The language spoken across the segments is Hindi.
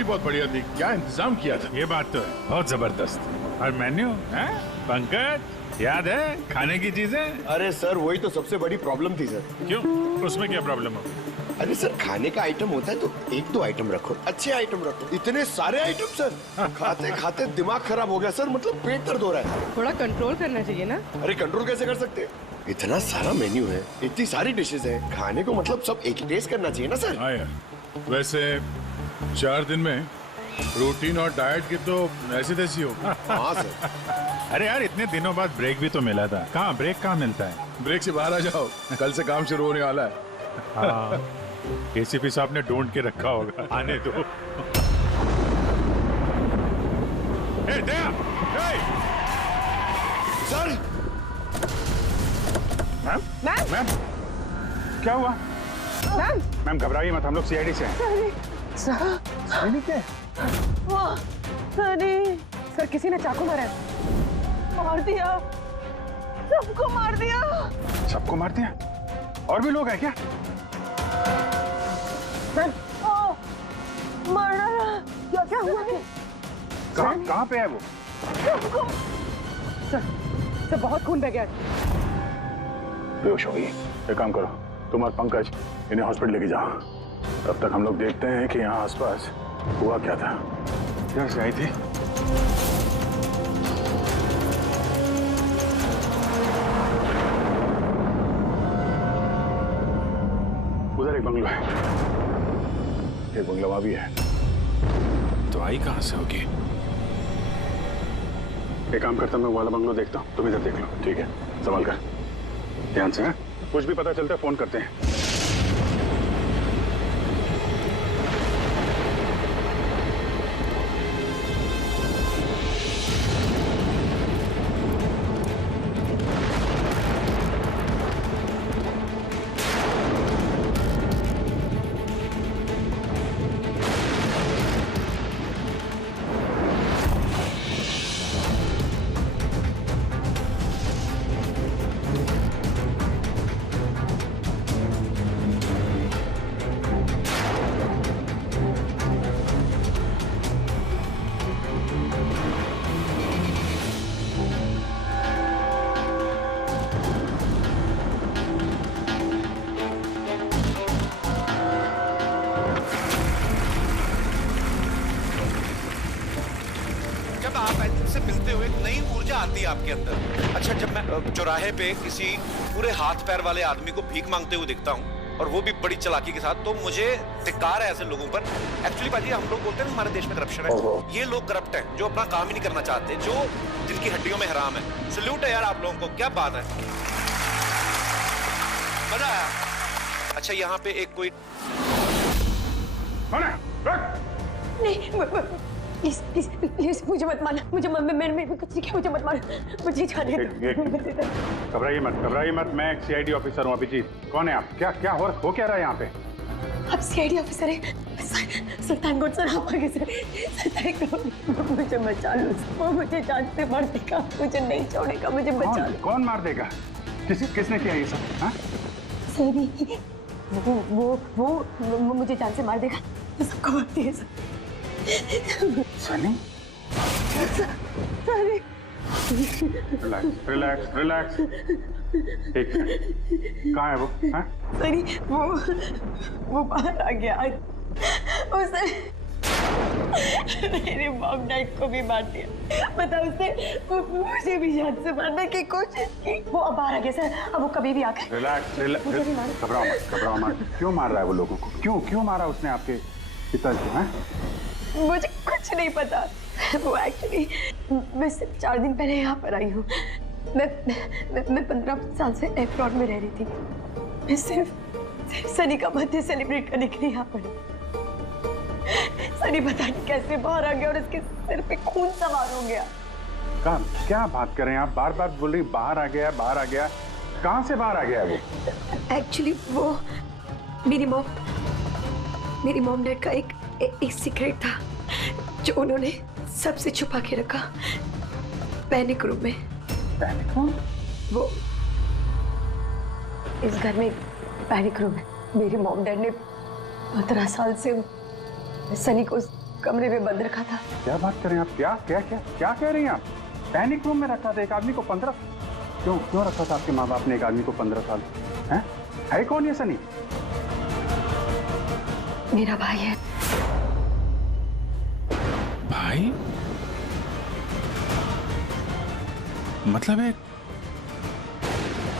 पार्टी बहुत बढ़िया थी, क्या इंतजाम किया था। ये बात तो है, बहुत जबरदस्त। और मेन्यू है पंकज, याद है खाने की चीजें? अरे सर वही तो सबसे बड़ी प्रॉब्लम थी सर। क्यों, उसमें क्या प्रॉब्लम हो? अरे सर खाने का आइटम होता है तो एक दो आइटम रखो, अच्छे आइटम रखो। इतने सारे आइटम सर, खाते खाते दिमाग खराब हो गया सर, मतलब पेट दर्द हो रहा है। थोड़ा कंट्रोल करना चाहिए ना। अरे कंट्रोल कैसे कर सकते हैं? इतना सारा मेन्यू है, इतनी सारी डिशेज है, खाने को मतलब सब एक ही टेस्ट करना चाहिए ना सर। हाँ यार, वैसे 4 दिन में रूटीन और डाइट की तो ऐसी तैसी हो। हाँ सर। अरे यार इतने दिनों बाद ब्रेक भी तो मिला था, कहाँ ब्रेक कहाँ मिलता है? ब्रेक से बाहर आ जाओ, कल से काम शुरू होने वाला है। हाँ, एसीपी साहब ने ढूंढ के रखा होगा, आने दो। ए, दया, ए! सर मैम मैम मैम क्या हुआ? मैम मैम घबराइए मत, हम लोग सीआईडी से हैं। सर क्या? सर किसी ने चाकू मारा है, मार दिया, सबको मार दिया। सबको मार दिया? और भी लोग हैं क्या? मैम मार डाला। क्या क्या हुआ? कहाँ पे है वो? सबको सर बहुत खून बह गया। बेहोश हो गई। एक काम करो, तुम और पंकज इन्हें हॉस्पिटल लेके जाओ, तब तक हम लोग देखते हैं कि यहाँ आसपास हुआ क्या था। क्या से आई थी? उधर एक बंगला है, एक बंगला वहां भी है। तो आई कहां से होगी? एक काम करता, मैं वो वाला बंगलो देखता हूँ, तुम इधर देख लो, ठीक है? संभाल कर, ध्यान से। कुछ भी पता चलता है फोन करते हैं। से मिलते हुए एक नई ऊर्जा आती है आपके अंदर। अच्छा, जब मैं चौराहे पे किसी पूरे हाथ पैर वाले आदमी को भीख मांगते हुए दिखता हूँ, और वो भी बड़ी चालाकी के साथ, तो मुझे धिक्कार है ऐसे लोगों पर। एक्चुअली बाजी, हम लोग बोलते हैं हमारे देश में करप्शन है, ये लोग करप्ट हैं जो अपना काम ही नहीं करना चाहते, जो जिनकी हड्डियों में हराम है। सल्यूट है यार आप लोगों को, क्या बात है, मजा आया। अच्छा, यहाँ पे एक कोई नहीं, प्लीज मुझे मत मारना, मुझे मैंने कुछ नहीं किया, मुझे मत मारना, मुझे जाने दो। घबराइए मत, मैं एक सीआईडी ऑफिसर हूँ। अभिजीत, कौन है आप? क्या हो क्या रहा है यहाँ पे? आप सीआईडी ऑफिसर हैं? सुल्तान सर, आप आगे से मुझे बचा लो, वो मुझे जान से मार देगा, मुझे नहीं छोड़ेगा, मुझे बचा लो। कौन मार देगा? किसने किया ये सब? हाँ? सही, वो मुझे जान से मार देगा, तो सबको मारती है सर। सनी? रिलैक्स। ठीक है, कहाँ है वो? हाँ? सनी, वो बाहर आ गया, उसने मेरे मॉम डैड को भी मार दिया, पता उसने मुझे भी जान से मारने की कोशिश की। वो अब बाहर आ गया सर, अब वो कभी भी आकर रिलैक्स, घबराओ मत। क्यों मार रहा है वो लोगों को? क्यों मारा उसने आपके पिता को? हाँ? मुझे कुछ नहीं पता, वो एक्चुअली मैं सिर्फ 4 दिन पहले यहाँ पर आई हूँ। मैं 15 साल से एयरपोर्ट में रह रही थी। मैं सिर्फ सनी का बर्थडे सेलिब्रेट करने के लिए यहाँ पर। सनी पता नहीं कैसे बाहर आ गया और उसके सिर पे खून सवार हो गया। क्या बात कर रहे हैं आप? बार बोल रही बाहर आ गया। कहाँ से बाहर आ गया वो? एक्चुअली वो मेरी मॉम डैड का एक सीक्रेट था जो उन्होंने सबसे छुपा के रखा, पैनिक रूम में। Panic room? वो इस घर में पैनिक रूम है। मेरे मॉम डैड ने 15 साल से सनी को कमरे में बंद रखा था। क्या बात कर रहे हैं आप? क्या क्या क्या क्या कह रही हैं आप? पैनिक रूम में रखा था एक आदमी को 15? क्यों रखा था आपके माँ बाप ने एक आदमी को 15 साल? है कौन ये सनी? मेरा भाई है। भाई? मतलब एक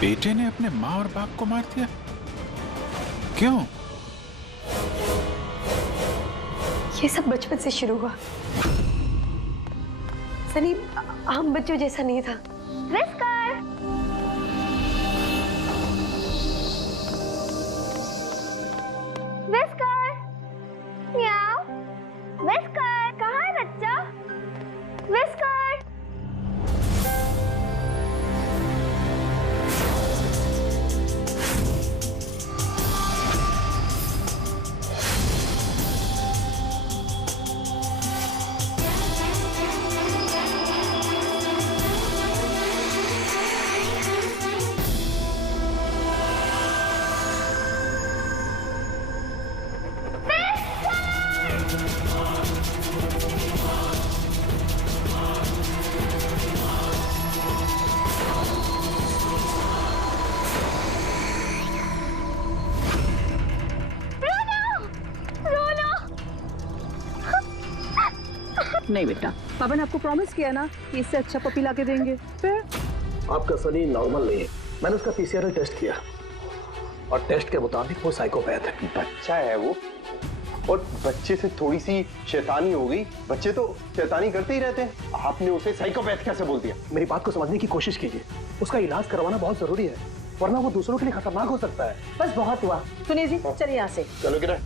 बेटे ने अपने माँ और बाप को मार दिया? क्यों? ये सब बचपन से शुरू हुआ। सनी आम बच्चों जैसा नहीं था। विस्कर! विस्कर! म्याऊ! विस्कर! कहाँ है बच्चा? विस्कर! नहीं बेटा, पापा ने आपको प्रॉमिस किया ना कि इससे अच्छा पपी ला के देंगे। फिर आपका सनी नॉर्मल नहीं है। मैंने उसका पीसीआर टेस्ट किया और टेस्ट के मुताबिक वो साइकोपैथ है। बच्चा है वो, और बच्चे से थोड़ी सी शैतानी हो गई। बच्चे तो शैतानी करते ही रहते हैं, आपने उसे साइकोपैथ कैसे बोल दिया? मेरी बात को समझने की कोशिश कीजिए। उसका इलाज करवाना बहुत जरूरी है, वरना वो दूसरों के लिए खतरनाक हो सकता है। बस बहुत हुआ। सुनिए जी, चलिए यहाँ से। चलो किरण।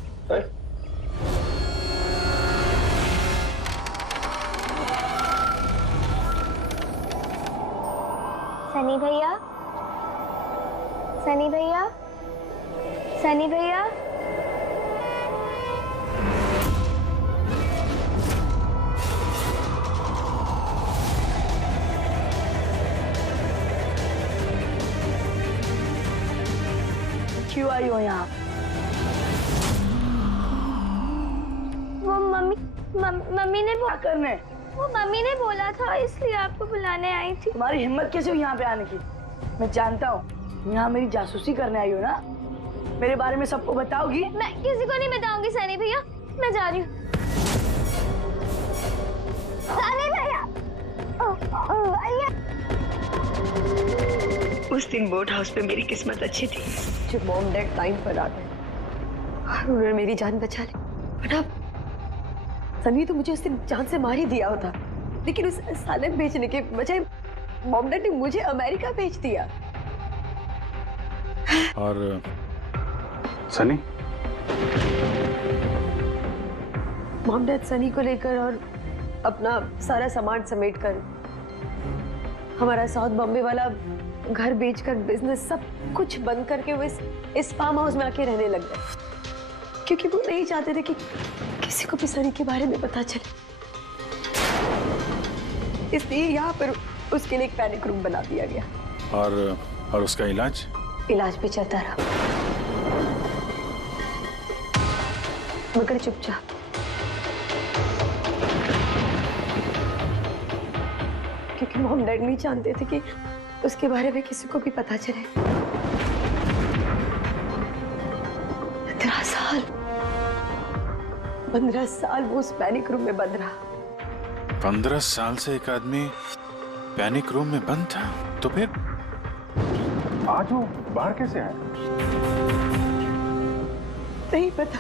सनी भैया, सनी भैया, सनी भैया। क्यों आई हो यहाँ? वो मम्मी ने क्या करने? वो मम्मी ने बोला था, इसलिए आपको बुलाने आई थी। तुम्हारी हिम्मत कैसे हुई यहाँ पे आने की? मैं जानता हूँ यहाँ मेरी जासूसी करने आई हो ना। मेरे बारे में सबको बताओगी? मैं किसी को नहीं बताऊंगी सनी भैया, मैं जा रही हूँ। सनी भैया, उस दिन बोट हाउस पे मेरी किस्मत अच्छी थी जो मॉम डैड टाइम पर आ गए और उन्होंने मेरी जान बचा ली। बट अब सनी तो मुझे उस दिन जान से मार ही दिया होता, लेकिन उस सालन भेजने के बजाय मॉम डैड ने मुझे अमेरिका भेज दिया। और सनी? मॉम डैड सनी को लेकर और अपना सारा सामान समेटकर हमारा साउथ बॉम्बे वाला घर बेचकर बिजनेस सब कुछ बंद करके वो इस फार्म हाउस में आके रहने लग गए, क्योंकि वो नहीं चाहते थे कि किसी को भी सनी के बारे में पता चले। इसलिए यहाँ पर उसके लिए एक पैनिक रूम बना दिया गया। और उसका इलाज भी चलता रहा, मगर चुपचाप। क्योंकि मॉम डैड नहीं जानते थे कि उसके बारे में किसी को भी पता चले। 15 साल वो उस पैनिक रूम में बंद रहा। 15 साल से एक आदमी पैनिक रूम में बंद था, तो फिर आज वो बाहर कैसे आए? नहीं पता।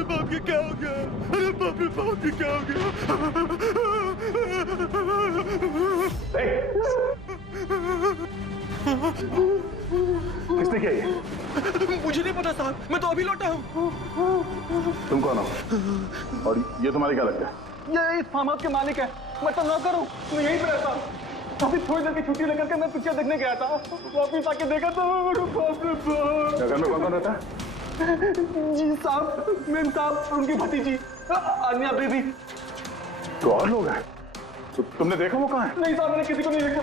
बाप ये क्या हो गया? अरे बाप ये क्या हो गया? किसने किया ये? मुझे नहीं पता साहब, मैं तो अभी लौटा हूँ। तुम कौन हो? और ये तुम्हारे क्या लगता है? ये इस फार्म हाउस के मालिक है। मैं तो नौकर हूँ, मैं यहीं पे रहता हूँ। अभी थोड़ी देर की छुट्टी लेकर के मैं पिक्चर देखने गया था, वापिस आके देखा तो घर में कौन कौन रहता है? जी साहब, मेम साहब, उनकी भतीजी आन्या बेबी। तो और लोग हैं? तुमने देखा वो कहाँ है? नहीं साहब, मैंने किसी को नहीं देखा।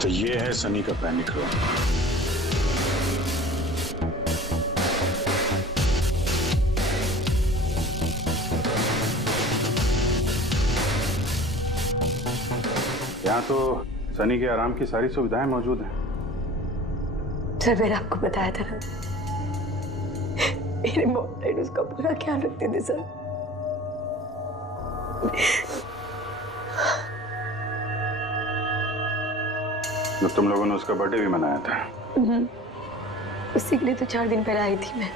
तो ये है सनी का पैनिक रूम। यहाँ तो सनी के आराम की सारी सुविधाएं मौजूद हैं। सर मैंने आपको बताया था ना, मेरे मॉम डैड उसका पूरा ख्याल रखते थे सर। तो तुम लोगों ने उसका बर्थडे भी मनाया था। उसी के लिए तो 4 दिन पहले आई थी मैं।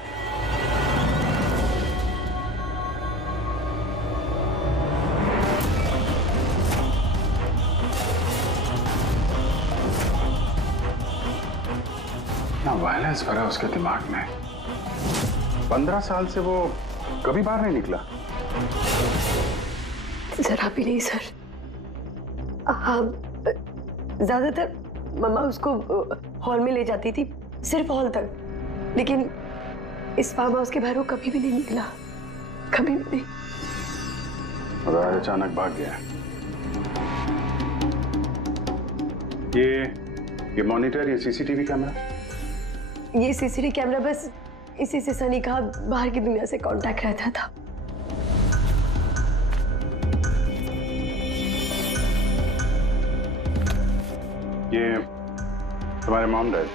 ना वायलेंस भरा उसके दिमाग में। 15 साल से वो कभी बाहर नहीं निकला। जरा भी नहीं सर। हाँ, ज्यादातर मम्मा उसको हॉल में ले जाती थी, सिर्फ हॉल तक। लेकिन इस फार्म हाउस के बाहर वो कभी भी नहीं निकला, कभी भी नहीं। और आज अचानक भाग गया। ये मॉनिटर, ये सीसीटीवी कैमरा? ये सीसीटीवी कैमरा बस इसी से सनी का बाहर की दुनिया से कांटेक्ट रहता था। ये तुम्हारे मॉम डैड?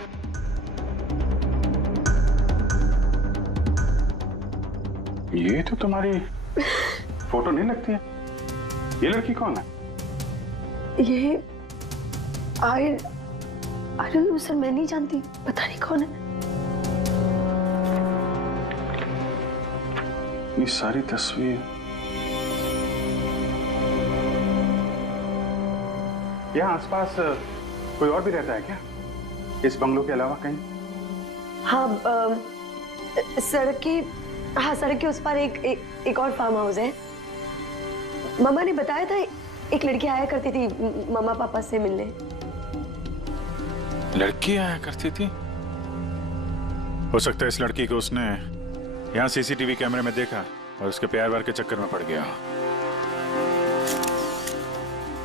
ये तो तुम्हारी फोटो नहीं लगती है। ये लड़की कौन है? ये आई डोंट नो सर, मैं नहीं जानती, पता नहीं कौन है। ये सारी तस्वीर यहाँ आसपास कोई और भी रहता है क्या, इस बंगलों के अलावा कहीं? हाँ, सड़क के उस पार एक और फार्म हाउस है। मम्मा ने बताया था एक लड़की आया करती थी मम्मा पापा से मिलने। लड़की आया करती थी? हो सकता है इस लड़की को उसने यहाँ सीसीटीवी कैमरे में देखा और उसके प्यार वार के चक्कर में पड़ गया।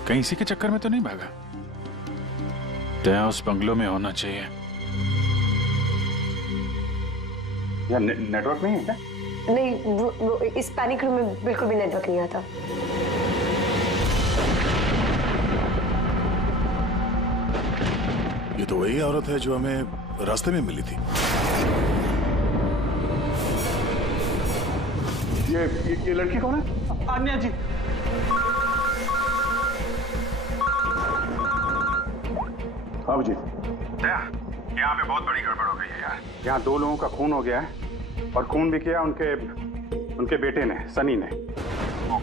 कहीं इसी के चक्कर में तो नहीं भागा? तो यहाँ उस बंगलों में होना चाहिए। यहाँ नेटवर्क नहीं है क्या? नहीं, वो इस पैनिक रूम में बिल्कुल भी नेटवर्क नहीं आता। ये तो वही औरत है जो हमें रास्ते में मिली थी। ये लड़की कौन है? आन्या जी। हाँ जी। यहाँ पे बहुत बड़ी गड़बड़ हो गई है यार। यहाँ 2 लोगों का खून हो गया है और खून भी किया उनके बेटे ने, सनी ने। वो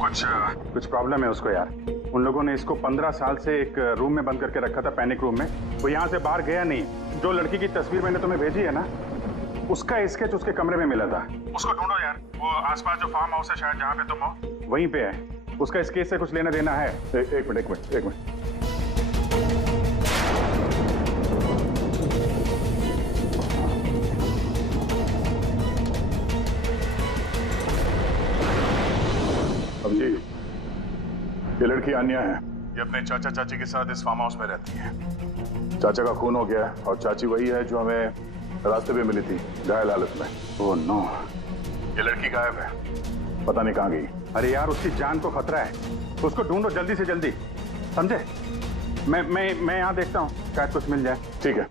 कुछ प्रॉब्लम है उसको यार। उन लोगों ने इसको 15 साल से एक रूम में बंद करके रखा था, पैनिक रूम में। वो यहाँ से बाहर गया नहीं। जो लड़की की तस्वीर मैंने तुम्हें भेजी है ना, उसका स्केच उसके कमरे में मिला था। उसको ढूंढो यार। वो आसपास जो फार्म हाउस है शायद जहाँ पे तुम हो, वहीं पे है। उसका स्केच से कुछ लेना देना है। एक मिनट। अब जी, ये लड़की आन्या है। ये अपने चाचा चाची के साथ इस फार्म हाउस में रहती है। चाचा का खून हो गया है और चाची वही है जो हमें रास्ते पे मिली थी, घायल हालत में। ओह नो, ये लड़की गायब है, पता नहीं कहाँ गई। अरे यार, उसकी जान को खतरा है, उसको ढूंढो जल्दी से जल्दी, समझे? मैं यहाँ देखता हूँ, शायद कुछ मिल जाए। ठीक है।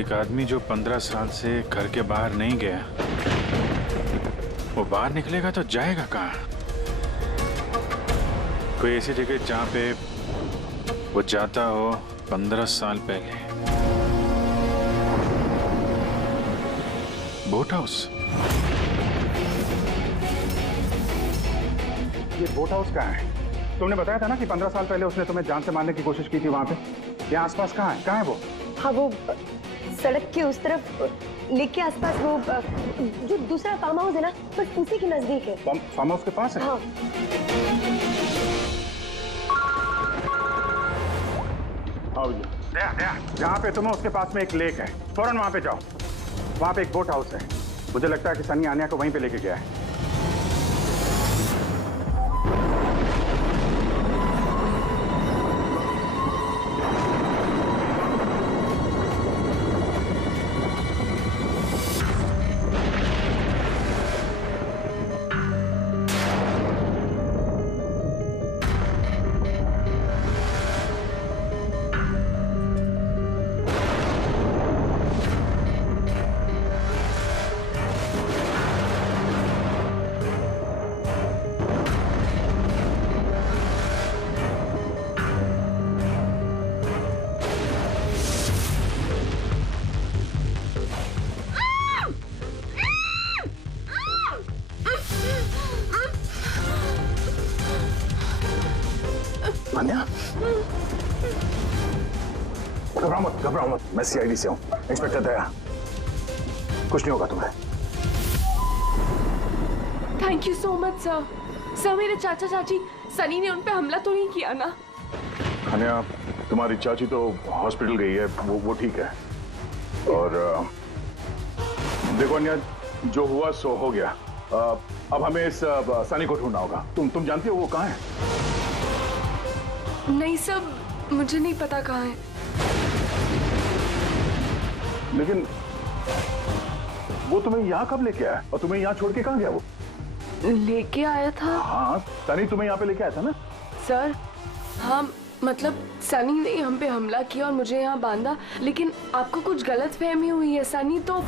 एक आदमी जो 15 साल से घर के बाहर नहीं गया, वो बाहर निकलेगा तो जाएगा कहाँ? कोई ऐसी जगह जहाँ पे वो जाता हो 15 साल पहले। Boat house. ये बोट हाउस कहाँ है? तुमने बताया था ना कि 15 साल पहले उसने तुम्हें जान से मारने की कोशिश की थी वहां पे। यहाँ आसपास कहाँ है? कहाँ है वो? हाँ, वो सड़क के उस तरफ, लेक के आसपास, वो जो दूसरा फार्म हाउस है ना, बस उसी के नजदीक है। फार्म हाउस के पास है? हाँ। हाँ भैया, जहाँ पे तुम हो उसके पास में एक लेक है, फौरन वहाँ पे जाओ। वहाँ पे एक बोट हाउस है। मुझे लगता है कि सनी आन्या को वहीं पे लेके गया है। आन्या, घबराओ मत, मैं सीआईडी से हूँ, इंस्पेक्टर दया। कुछ नहीं होगा तुम्हें। Thank you so much sir. Sir, मेरे चाचा चाची सनी ने उन पे हमला तो नहीं किया ना? आन्या, तुम्हारी चाची तो हॉस्पिटल गई है, वो ठीक है। और देखो आन्या, जो हुआ सो हो गया। अब हमें इस सनी को ढूंढना होगा। तुम जानती हो वो कहाँ है? नहीं सर, मुझे नहीं पता कहाँ है। लेकिन वो तुम्हें यहाँ कब लेके आया और तुम्हें यहाँ छोड़ के कहाँ गया वो? लेके आया था। हाँ, सनी तुम्हें यहाँ पे लेके आया था ना? सर, हाँ, मतलब सनी ने हम पे हमला किया और मुझे यहाँ बांधा, लेकिन आपको कुछ गलत फहमी हुई है। सनी तो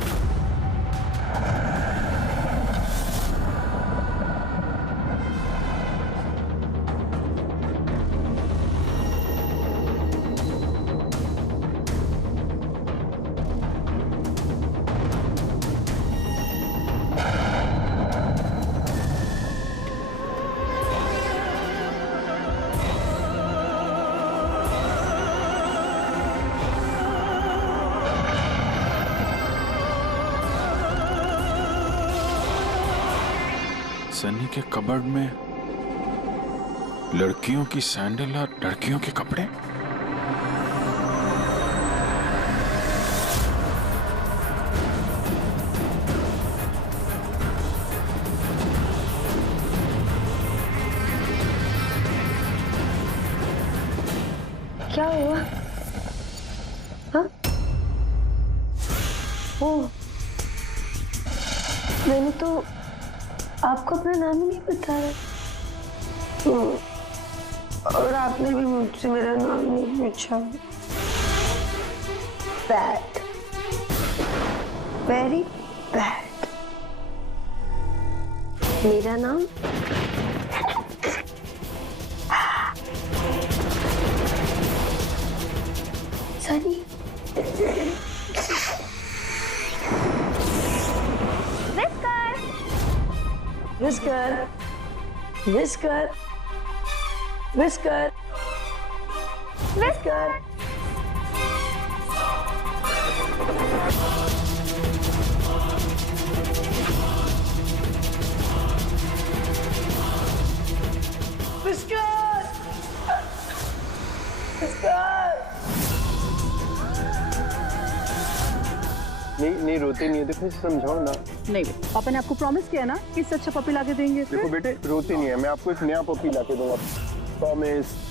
सनी के कबर्ड में लड़कियों की सैंडल और लड़कियों के कपड़े। क्या हुआ? हाँ? ओ, मैंने तो आपको अपना नाम ही नहीं बताया। और आपने भी मुझसे मेरा नाम नहीं पूछा। Bad, very bad. मेरा नाम Sunny. Whisker, whisker, whisker, whisker. Whisker, whisker. नहीं रोते नहीं है, देखो इसे समझाओ ना। नहीं, पापा ने आपको प्रॉमिस किया ना कि इससे अच्छा पपी लाके देंगे। देखो बेटे, रोते नहीं है, मैं आपको एक नया पपी लाके दूंगा, प्रॉमिस।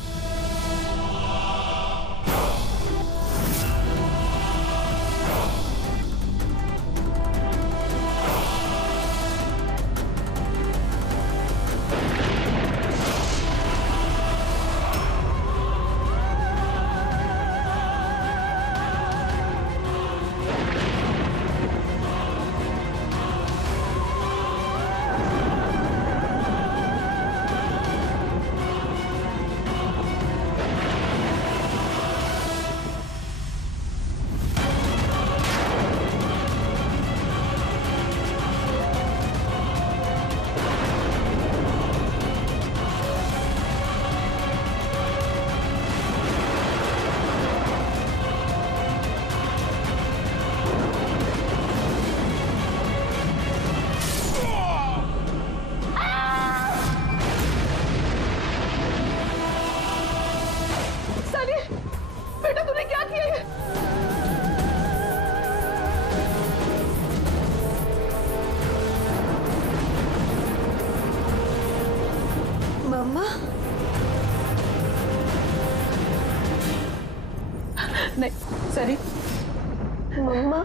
नहीं Sunny. Mama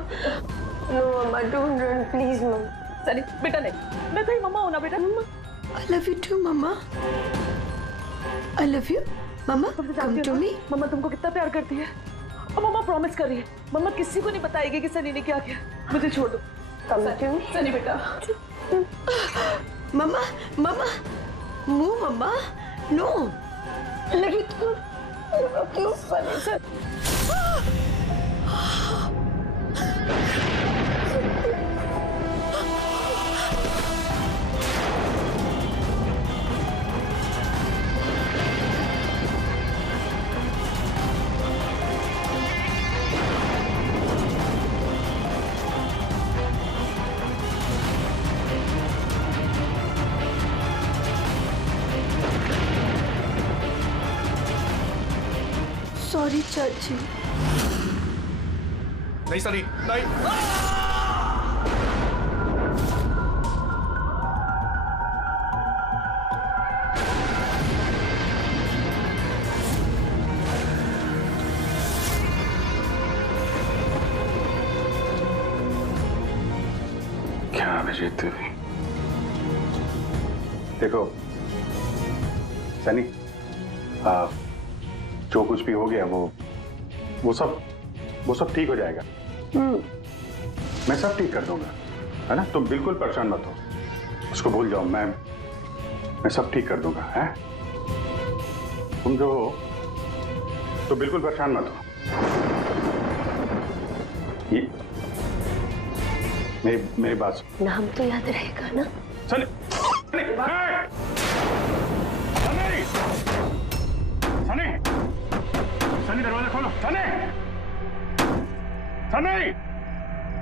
no mama don't run please mama. Sunny बेटा नहीं, मैं तेरी मम्मा हूं ना बेटा। Mama I love you too mama, I love you mama, come to me. Mama तुमको कितना प्यार करती है और मम्मा प्रॉमिस कर रही है मम्मा किसी को नहीं बताएगी कि सनी ने क्या किया। मुझे छोड़ दो। कम टू मी सनी बेटा। मम्मा मम्मा मुंह मम्मा नो लव यू टू। क्यों सनी सर सॉरी चाची। नहीं सनी नहीं। क्या अभिजीत देवी, देखो सनी, जो कुछ भी हो गया वो सब ठीक हो जाएगा। मैं सब ठीक कर दूंगा, है ना? तुम बिल्कुल परेशान मत हो, उसको भूल जाओ। मैं सब ठीक कर दूंगा, है? तुम जो हो तो बिल्कुल परेशान मत हो। ये मेरी बात सुन। नाम तो याद रहेगा ना? सनी सनी सनी दरवाजा खोलो। सनी सनी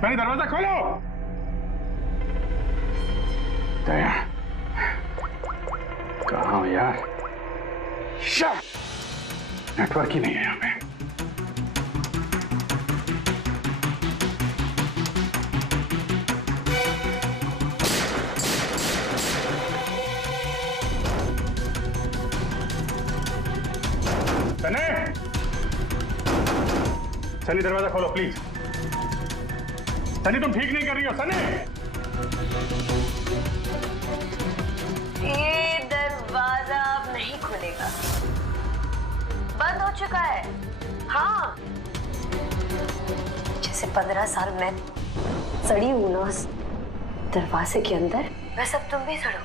सनी दरवाजा खोलो। दया कहाँ हो यार? नेटवर्क ही नहीं है यहाँ पे। सनी सनी दरवाजा खोलो प्लीज। सनी तुम ठीक नहीं कर रही हो। सनी ये दरवाजा अब नहीं खुलेगा, बंद हो चुका है। हाँ जैसे 15 साल में सड़ी हूं ना उस दरवाजे के अंदर, वैसे अब तुम भी सड़ो।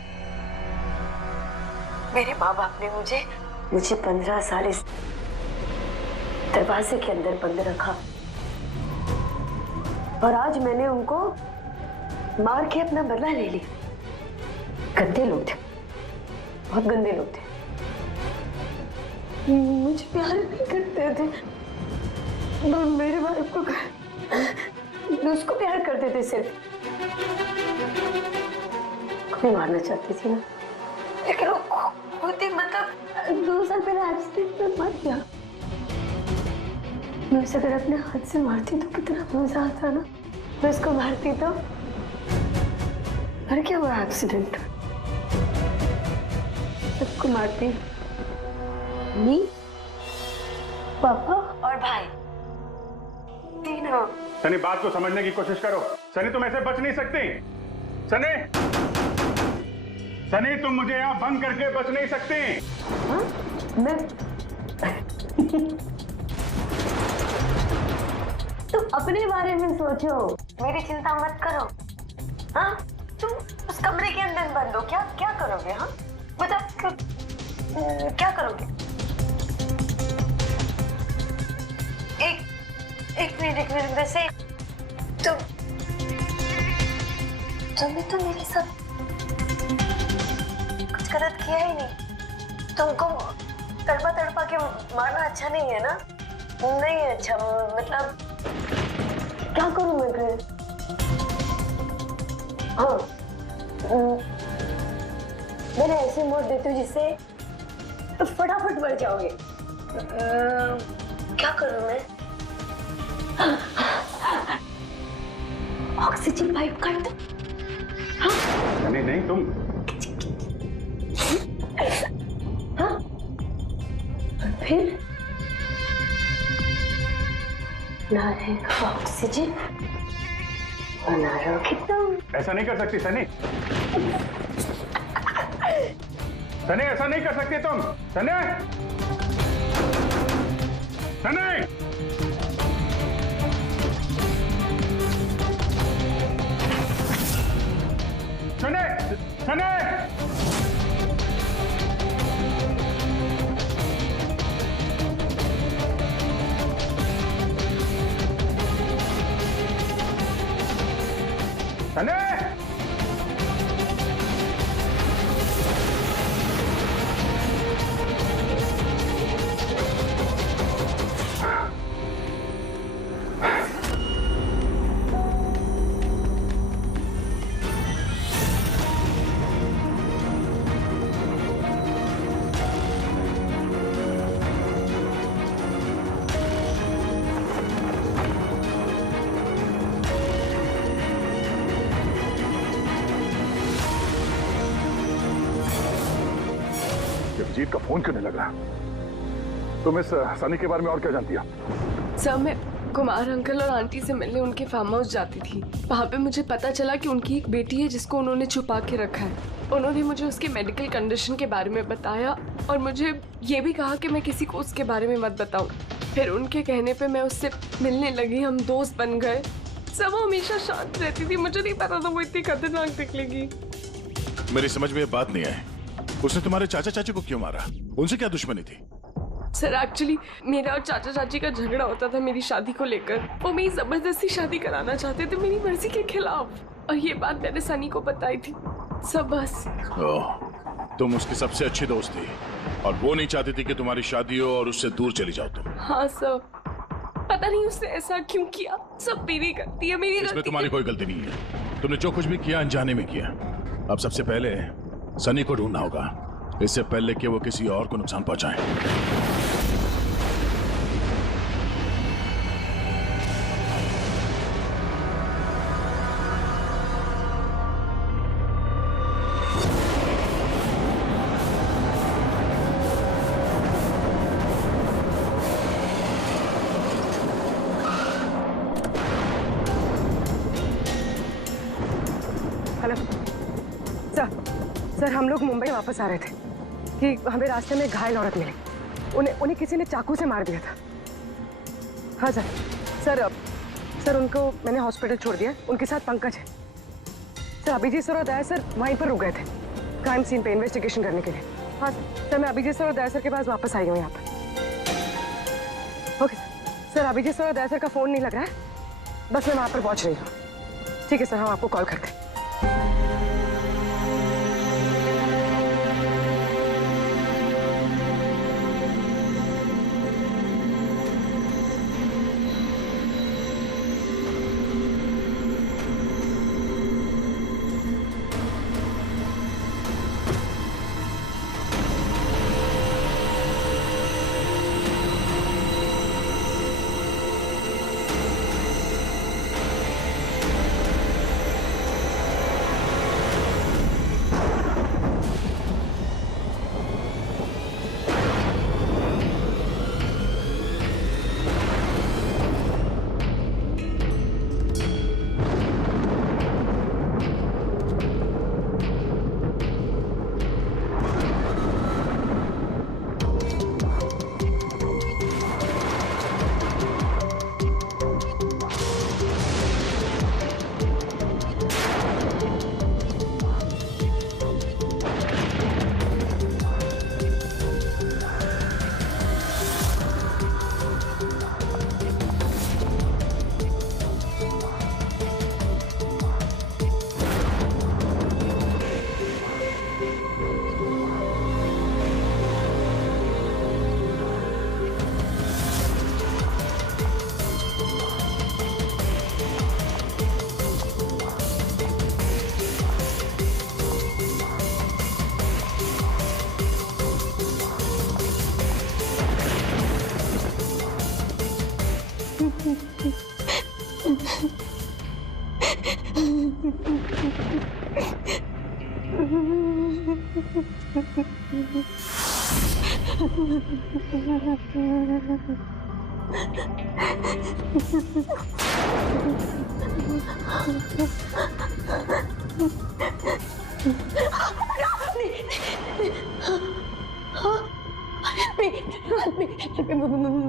मेरे माँ बाप ने मुझे 15 साल इस दरवाजे के अंदर बंद रखा और आज मैंने उनको मार के अपना बदला ले लिया। गंदे लोग थे, बहुत गंदे लोग थे, मुझे प्यार नहीं करते थे। मेरे बाप को उसको प्यार करते थे सिर्फ। खुद मारना चाहती थी ना, लेकिन वो खुद ही मतलब 2 साल पहले एक्सीडेंट में मर गया। मैं उसे अगर अपने हाथ से मारती तो कितना मजा आता ना। मैं उसको मारती तो मर क्या हुआ एक्सीडेंट। सबको मारती, मम्मी पापा और भाई तीनों। सनी बात को समझने की कोशिश करो। सनी तुम ऐसे बच नहीं सकती। सनी सनी तुम मुझे यहाँ बंद करके बच नहीं सकती। हाँ? मैं तुम अपने बारे में सोचो, मेरी चिंता मत करो। हाँ तुम उस कमरे के अंदर बंद हो, क्या करोगे? हाँ मतलब क्या करोगे? एक मिनट वैसे तुमने तो मेरे साथ कुछ गलत किया ही नहीं। तुमको तड़पा के मारना अच्छा नहीं है ना? नहीं है अच्छा, मतलब क्या करूं मैं फिर? हाँ मैंने ऐसे मोड़ देती हूँ जिससे फटाफट मर जाओगे। क्या करूं मैं? ऑक्सीजन पाइप काट दो। हाँ? नहीं तुम हाँ? फिर ना रहेगा ऑक्सीजन और ना रहोगे तुम। ऐसा नहीं कर सकती सनी। सनी ऐसा नहीं कर सकती तुम। सनी सनी सनी सनी सनी जीत का फोन क्यों नहीं लग रहा? तुम इस सनी के बारे में और क्या जानती हो? सर मैं कुमार अंकल और आंटी से मिलने उनके फार्म हाउस जाती थी। वहाँ पे मुझे पता चला कि उनकी एक बेटी है जिसको उन्होंने छुपा के रखा है। उन्होंने मुझे उसके मेडिकल कंडीशन के बारे में बताया और मुझे ये भी कहा कि मैं किसी को उसके बारे में मत बताऊं। फिर उनके कहने पे मैं उससे मिलने लगी, हम दोस्त बन गए। सब वो हमेशा शांत रहती थी, मुझे नहीं पता था वो इतनी खतरनाक निकलेगी। मेरी समझ में ये बात नहीं आई, उसने तुम्हारे चाचा चाची को क्यों मारा? उनसे क्या दुश्मनी थी? सर एक्चुअली मेरा और चाचा चाची का झगड़ा होता था मेरी शादी को लेकर। वो मेरी जबरदस्ती शादी कराना चाहते थे मेरी मर्जी के खिलाफ, और ये बात मैंने सनी को बताई थी। सब बस। तुम उसकी सबसे अच्छी दोस्त थी और वो नहीं चाहती थी कि तुम्हारी शादी हो और उससे दूर चली जाओ तुम। हाँ सर, पता नहीं उसने ऐसा क्यों किया। सब मेरी गलती है, मेरी इसमें तुम्हारी कोई गलती नहीं है। तुमने जो कुछ भी किया अनजाने में किया। अब सबसे पहले सनी को ढूंढना होगा, इससे पहले कि वो किसी और को नुकसान पहुंचाए। हेलो सर, हम लोग मुंबई वापस आ रहे थे कि हमें रास्ते में घायल औरत मिली। उन्हें किसी ने चाकू से मार दिया था। हाँ सर उनको मैंने हॉस्पिटल छोड़ दिया। उनके साथ पंकज है। सर अभिजीत सर और दया सर वहीं पर रुक गए थे क्राइम सीन पे इन्वेस्टिगेशन करने के लिए। हाँ सर, मैं अभिजीत सर और दया सर के पास वापस आई हूँ यहाँ पर। ओके सर, अभिजीत सर और दया सर का फोन नहीं लग रहा है, बस मैं वहाँ पर पहुँच रही हूँ। ठीक है सर, हम आपको कॉल करते हैं।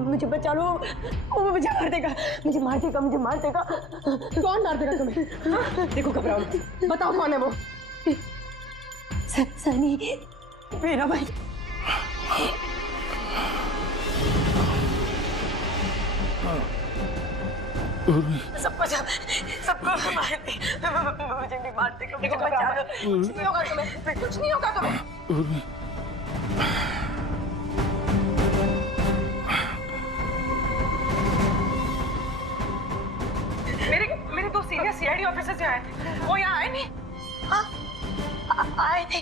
मुझे बचा लो, वो मुझे मार देगा, मुझे मार देगा, मुझे मार देगा। कौन मार देगा तुम्हें? देखो घबराओ, बताओ कौन है वो? सनी, मेरा भाई। सबको मार दे, मुझे नहीं मार देगा, मुझे बचा लो। कुछ नहीं होगा तुम्हें, कुछ नहीं होगा तुम्हें। मेरे दो सीनियर सीआईडी ऑफिसर्स यहाँ आए थे, वो यहाँ आए नहीं? हाँ, आए थे।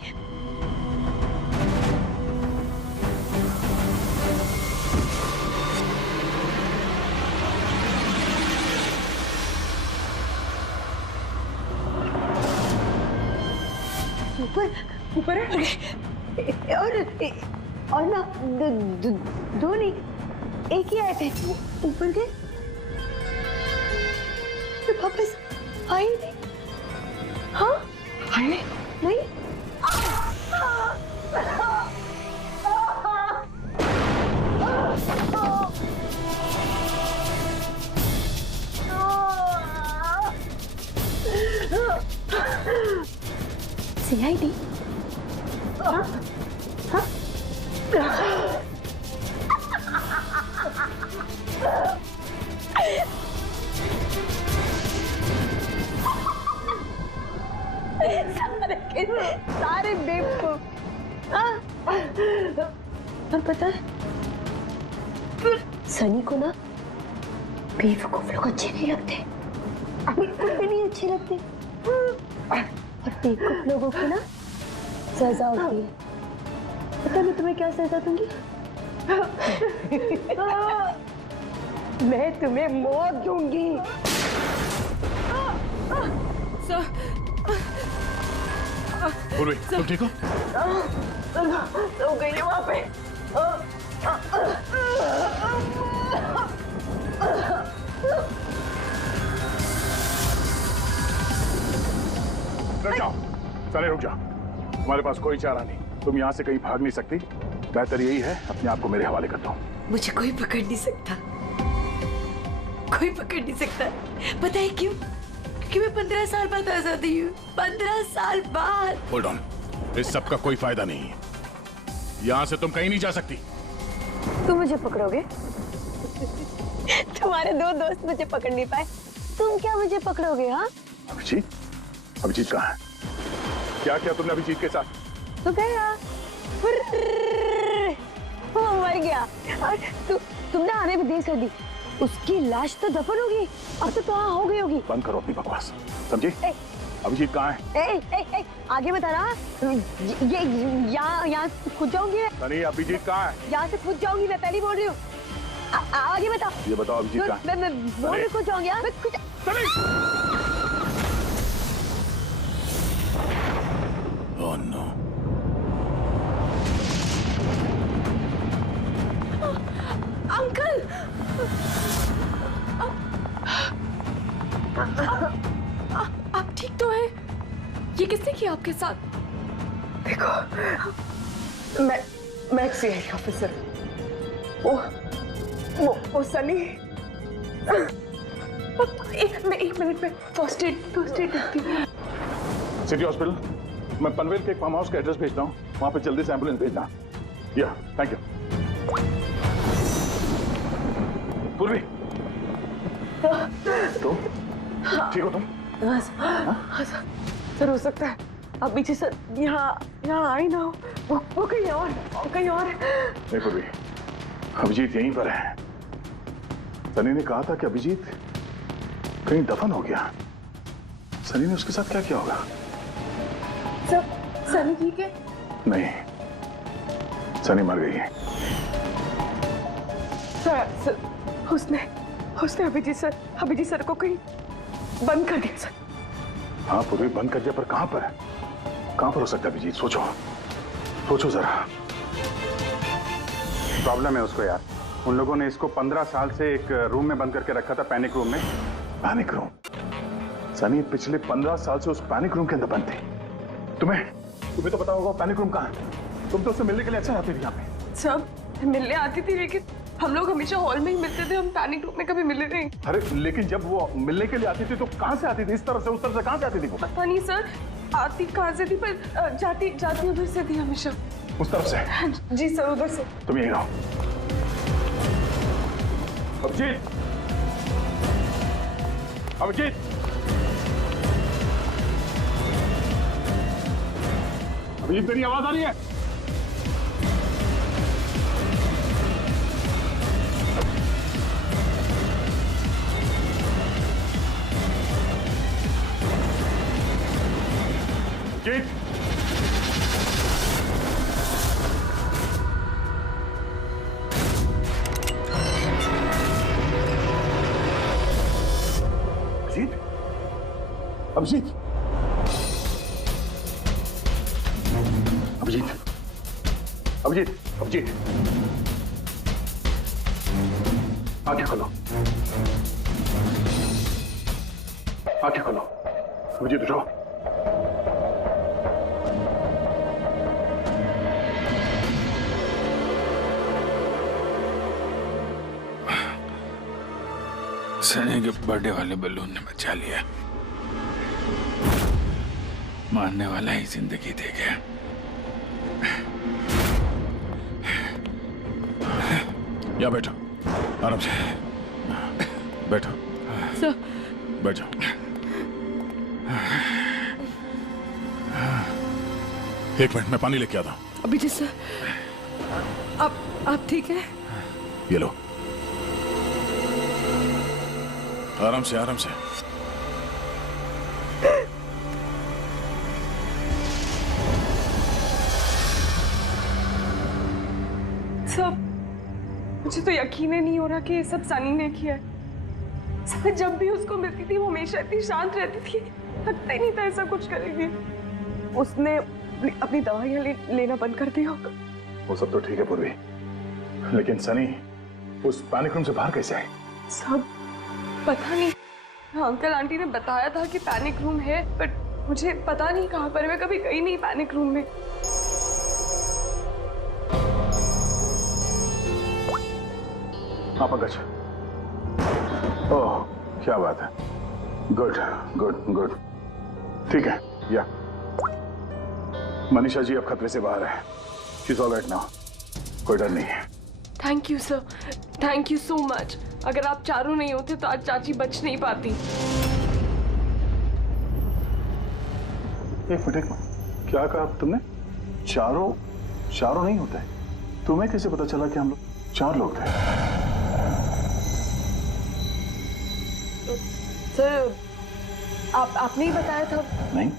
ऊपर है और ना दो नहीं, एक ही आए थे। ऊपर के वापस आए नहीं। हाँ, आए नहीं? नहीं। सीआईडी? हाँ? हाँ? सारे बेवकूफ। और पता है, सनी को ना बेवकूफ लोग अच्छे नहीं लगते, बिल्कुल भी नहीं अच्छे लगते। और बेवकूफ लोगों को ना सजा होती है। पता मैं तुम्हें क्या सजा दूंगी? मैं तुम्हें मौत दूंगी। पूर्वी, तुम ठीक हो? तो गई है वहां पे। रुक जाओ, चले रुक जाओ। तुम्हारे पास कोई चारा नहीं, तुम यहाँ से कहीं भाग नहीं सकती। बेहतर यही है अपने आप को मेरे हवाले कर दो। मुझे कोई पकड़ नहीं सकता, कोई पकड़ नहीं सकता। पता है क्यों? क्योंकि मैं 15 साल बाद आजाद हुई हूँ। 15 साल बाद। होल्ड ऑन, इस सब का कोई फायदा नहीं है। यहाँ से तुम कहीं नहीं जा सकती। तुम मुझे पकड़ोगे? तुम्हारे दो दोस्त मुझे पकड़ नहीं पाए, तुम क्या मुझे पकड़ोगे? हाँ, अभिजीत, अभिजीत कहाँ है? क्या किया तुमने अभिजीत के साथ? तो गया, वो मर गया। और तुमने आने भी देर कर दी। उसकी लाश तो दफन होगी, अब तो वहाँ हो गई होगी। बंद करो अपनी बकवास, समझी? अभिजीत कहाँ है? आगे बता रहा। ये यहाँ खुद जाऊंगी। सनी, अभिजीत कहाँ है? यहाँ से खुद जाऊंगी, मैं पहले बोल रही हूँ। आगे बता। ये बताओ अभिजीत कहाँ है? मैं बोल रही खुद जाऊंगी। मैं खुद। Oh no. अंकल, आप ठीक तो हैं? ये किसने किया आपके साथ? देखो, मैं एक सीआईडी ऑफिसर। वो सनी। एक मिनट में फर्स्ट एड देती हूँ। सिटी हॉस्पिटल, मैं पनवेल के एक फार्म हाउस का एड्रेस भेजता हूँ, वहां पे जल्दी से एम्बुलेंस भेजना। या, थैंक यू। पूर्वी, तुम ठीक हो? तुम हाँ सर, हो सकता है अब पीछे सर यहाँ आई ना हो, वो कहीं और नहीं पूर्वी, अभिजीत यहीं पर है। सनी ने कहा था कि अभिजीत कहीं दफन हो गया। सनी ने उसके साथ क्या किया होगा? सनी ठीक है? नहीं, सनी मर गई है। सर, उसने अभिजीत सर को कहीं बंद कर दिया सर। हाँ पूर्वी, बंद कर दिया, पर कहां पर हो सकता है अभिजीत? सोचो जरा। प्रॉब्लम है उसको यार, उन लोगों ने इसको 15 साल से एक रूम में बंद करके रखा था, पैनिक रूम में। Panic room? सनी पिछले 15 साल से उस पैनिक रूम के अंदर बंद थी। तुम्हें तो पता होगा पैनिक रूम कहाँ है। तुम तो उससे मिलने के लिए अच्छा आती थी यहाँ पे। सब मिलने आती थी, लेकिन हम लोग हमेशा हॉल में ही मिलते थे, हम पैनिक रूम में कभी मिले नहीं। अरे लेकिन जब वो मिलने के लिए आती थी तो कहाँ से आती थी? इस तरफ से, उस तरफ से, कहाँ से आती थी वो? पता नहीं सर, आती कहाँ से थी, पर जाती जाती उधर से थी हमेशा। उस तरफ से? जी सर, उधर से। तुम यही रहो। अभिजीत, अभिजीत, अभिजीत तेरी आवाज आ रही है? अभिजीत, अभिजीत, अभिजीत, अभिजीत, अभिजीत, आंखें खोलो, आंखें खोलो। अभिजीत उठो। सनी के बर्थडे वाले बलून ने बचा लिया। मारने वाला ही जिंदगी दे गया। यहाँ बैठो, आराम से बैठो। सर, बैठ जाओ। एक मिनट, मैं पानी लेके आता हूँ। अभिजीत सर, आप ठीक है? ये लो, आराम से, आराम से। सब, मुझे तो यकीन ही नहीं हो रहा कि ये सब सनी ने किया है। सब जब भी उसको मिलती थी वो हमेशा इतनी शांत रहती थी, लगता ही नहीं था ऐसा कुछ करेगी। उसने अपनी दवाइयां लेना बंद कर दिया होगा। वो सब तो ठीक है पूर्वी, लेकिन सनी उस पैनिक रूम से बाहर कैसे आई? सब पता नहीं, अंकल आंटी ने बताया था कि पैनिक रूम है, बट मुझे पता नहीं कहाँ पर है। मैं कभी गई नहीं पैनिक रूम में। हाँ पंकज, ओह क्या बात है, गुड गुड गुड, ठीक है। या मनीषा जी अब खतरे से बाहर है, she is all right now, कोई डर नहीं है। Thank you sir, thank you so much. अगर आप चारों नहीं होते तो आज चाची बच नहीं पाती। एक मिनट, क्या कहा तुमने? चारों नहीं होते? तुम्हें कैसे पता चला कि हम लोग 4 लोग थे? सर, आपने ही बताया था। नहीं,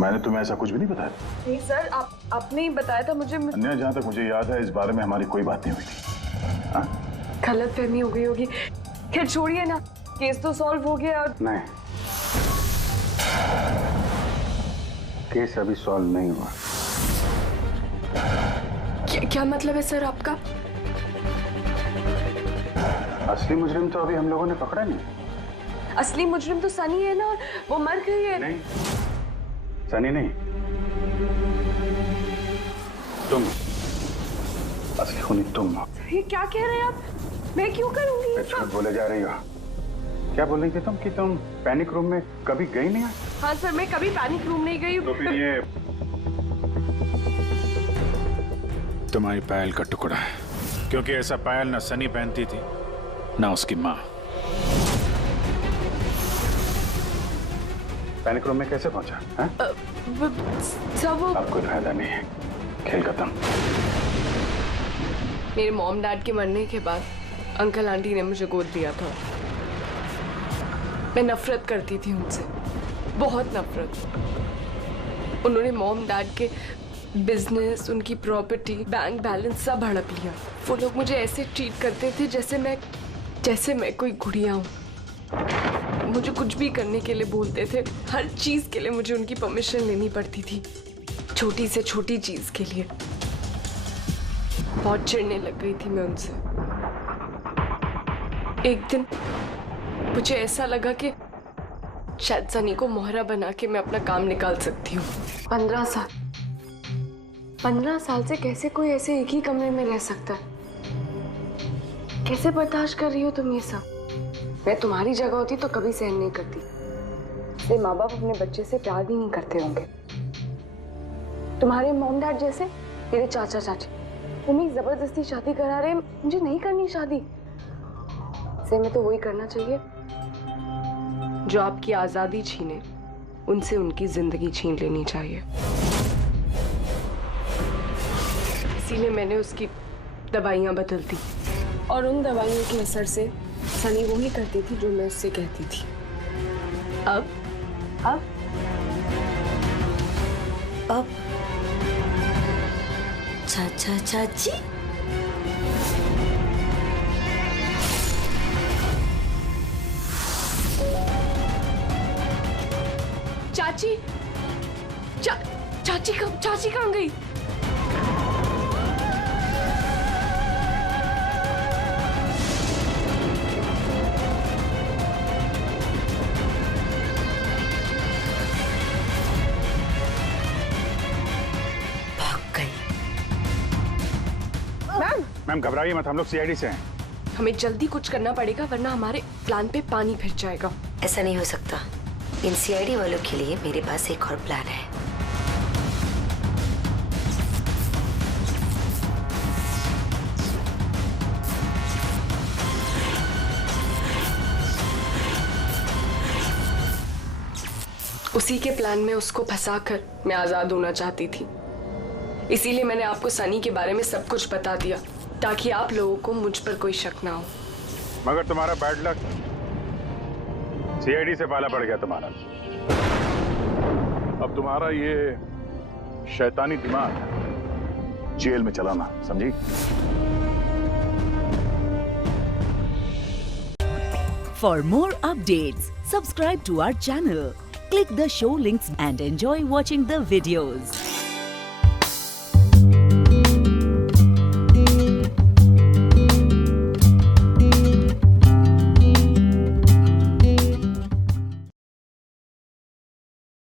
मैंने तुम्हें ऐसा कुछ भी नहीं बताया। नहीं सर, आपने ही बताया था मुझे। अन्य जहां तक मुझे याद है इस बारे में हमारी कोई बात नहीं हुई थी। हाँ? गलत फहमी हो गई होगी। खैर छोड़िए ना, केस तो सॉल्व हो गया। और नहीं, केस अभी सॉल्व नहीं हुआ। क्या मतलब है सर आपका? असली मुजरिम तो अभी हम लोगों ने पकड़ा नहीं। असली मुजरिम तो सनी है ना, और वो मर गई है। नहीं, सनी नहीं, तुम असली खूनी तुम हो। ये क्या कह रहे हैं आप? मैं क्यों करूंगी ये झूठ सब? बोले जा रही हो। क्या बोल रही थी तुम कि तुम पैनिक रूम में कभी गई नहीं? हाँ सर, मैं कभी पैनिक रूम नहीं गई। तो फिर ये तुम्हारी पायल का टुकड़ा है, क्योंकि ऐसा पायल ना सनी पहनती थी ना उसकी माँ। पैनिक रूम में कैसे पहुंचा? सब वो अब कोई फायदा नहीं है, खेल खत्म। मेरे मॉम डैड के मरने के बाद अंकल आंटी ने मुझे गोद दिया था। मैं नफरत करती थी उनसे, बहुत नफरत। उन्होंने मॉम डैड के बिजनेस, उनकी प्रॉपर्टी, बैंक बैलेंस सब हड़प लिया। वो लोग मुझे ऐसे ट्रीट करते थे जैसे मैं कोई गुड़िया हूँ। मुझे कुछ भी करने के लिए बोलते थे, हर चीज के लिए मुझे उनकी परमिशन लेनी पड़ती थी, छोटी से छोटी चीज के लिए। बहुत चिढ़ने लग गई थी मैं उनसे। एक दिन मुझे ऐसा लगा कि शायद सनी को मोहरा बना के मैं अपना काम निकाल सकती हूँ। 15 साल से कैसे कोई ऐसे एक ही कमरे में रह सकता है? कैसे बर्दाश्त कर रही हो तुम ये सब? मैं तुम्हारी जगह होती तो कभी सहन नहीं करती। ये माँ बाप अपने बच्चे से प्यार भी नहीं करते होंगे। तुम्हारे मॉम डैड जैसे मेरे चाचा चाची, उन्हें जबरदस्ती शादी करा रहे, मुझे नहीं करनी शादी। से मैं तो वही करना चाहिए जो आपकी आजादी छीने, उनसे उनकी जिंदगी छीन लेनी चाहिए। इसीलिए मैंने उसकी दवाइयां बदल दी और उन दवाइयों के असर से सनी वो ही करती थी जो मैं उससे कहती थी। अब चाचा चाची चाची कहाँ गई? मैम घबराइए मत, हम लोग सीआईडी से हैं। हमें जल्दी कुछ करना पड़ेगा वरना हमारे प्लान पे पानी फिर जाएगा। ऐसा नहीं हो सकता। इन सीआईडी वालों के लिए मेरे पास एक और प्लान है। उसी के प्लान में उसको फंसाकर मैं आजाद होना चाहती थी। इसीलिए मैंने आपको सनी के बारे में सब कुछ बता दिया ताकि आप लोगों को मुझ पर कोई शक ना हो। मगर तुम्हारा बैड लक, सीआईडी से पाला पड़ गया तुम्हारा। अब तुम्हारा ये शैतानी दिमाग जेल में चलाना, समझी? For more updates, subscribe to our channel, click the show links and enjoy watching the videos.